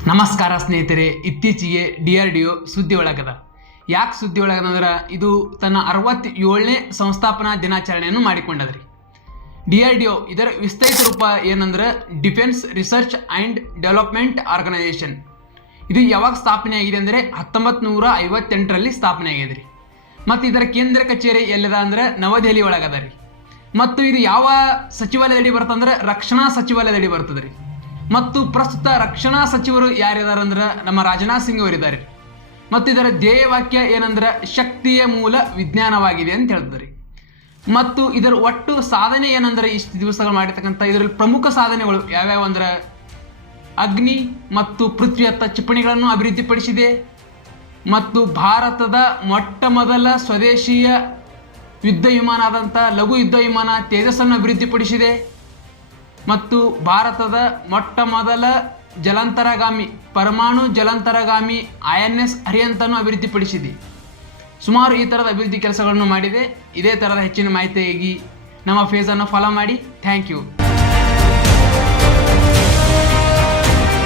ನಮಸ್ಕಾರ ಸ್ನೇಹಿತರೆ, ಇತ್ತೀಚೆಗೆ DRDO ಸುದ್ದಿ ಒಳಗದ. ಯಾಕೆ ಸುದ್ದಿ ಒಳಗದಂದ್ರೆ ಇದು ತನ್ನ 67ನೇ ಸಂಸ್ಥಾಪನಾ ದಿನಾಚರಣೆಯನ್ನು ಮಾಡಿಕೊಂಡದ್ರಿ. DRDO ಇದರ ವಿಸ್ತೃತ ರೂಪ ಏನಂದ್ರೆ defence research and development organisation. ಇದು ಯಾವಾಗ ಸ್ಥಾಪನೆ ಆಗಿದೆ ಅಂದರೆ 1958ರಲ್ಲಿ ಸ್ಥಾಪನೆ ಆಗಿದೆ ರೀ. ಮತ್ತು ಇದರ ಕೇಂದ್ರ ಕಚೇರಿ ಎಲ್ಲದ ಅಂದ್ರೆ ನವದೆಹಲಿ ಒಳಗದ ರೀ. ಮತ್ತು ಇದು ಯಾವ ಸಚಿವಾಲಯದಡಿ ಬರ್ತಂದ್ರೆ ರಕ್ಷಣಾ ಸಚಿವಾಲಯದಡಿ ಬರ್ತದೆ ರೀ. ಮತ್ತು ಪ್ರಸ್ತುತ ರಕ್ಷಣಾ ಸಚಿವರು ಯಾರಿದ್ದಾರೆ ಅಂದ್ರೆ ನಮ್ಮ ರಾಜನಾಥ್ ಸಿಂಗ್ ಅವರಿದ್ದಾರೆ. ಮತ್ತು ಇದರ ಧ್ಯೇಯವಾಕ್ಯ ಏನಂದ್ರೆ ಶಕ್ತಿಯ ಮೂಲ ವಿಜ್ಞಾನವಾಗಿದೆ ಅಂತ ಹೇಳ್ತಾರೆ. ಮತ್ತು ಇದರ ಒಟ್ಟು ಸಾಧನೆ ಏನಂದ್ರೆ ಇಷ್ಟು ದಿವಸಗಳು ಮಾಡಿರ್ತಕ್ಕಂಥ ಇದರಲ್ಲಿ ಪ್ರಮುಖ ಸಾಧನೆಗಳು ಯಾವ್ಯಾವ ಅಂದ್ರೆ ಅಗ್ನಿ ಮತ್ತು ಪೃಥ್ವಿಯತ್ತ ಕ್ಷಿಪಣಿಗಳನ್ನು ಅಭಿವೃದ್ಧಿಪಡಿಸಿದೆ, ಮತ್ತು ಭಾರತದ ಮೊಟ್ಟ ಮೊದಲ ಸ್ವದೇಶೀಯ ಯುದ್ಧ ವಿಮಾನ ಆದಂಥ ಲಘು ಯುದ್ಧ ವಿಮಾನ ತೇಜಸ್ಸನ್ನು ಅಭಿವೃದ್ಧಿಪಡಿಸಿದೆ, ಮತ್ತು ಭಾರತದ ಮೊಟ್ಟ ಮೊದಲ ಜಲಾಂತರಗಾಮಿ ಪರಮಾಣು ಜಲಾಂತರಗಾಮಿ INS ಅರಿಹಂತನ್ನು ಅಭಿವೃದ್ಧಿಪಡಿಸಿದೆ. ಸುಮಾರು ಈ ಥರದ ಅಭಿವೃದ್ಧಿ ಕೆಲಸಗಳನ್ನು ಮಾಡಿದೆ. ಇದೇ ಥರದ ಹೆಚ್ಚಿನ ಮಾಹಿತಿಯಾಗಿ ನಮ್ಮ ಪೇಜನ್ನು ಫಾಲೋ ಮಾಡಿ. Thank you.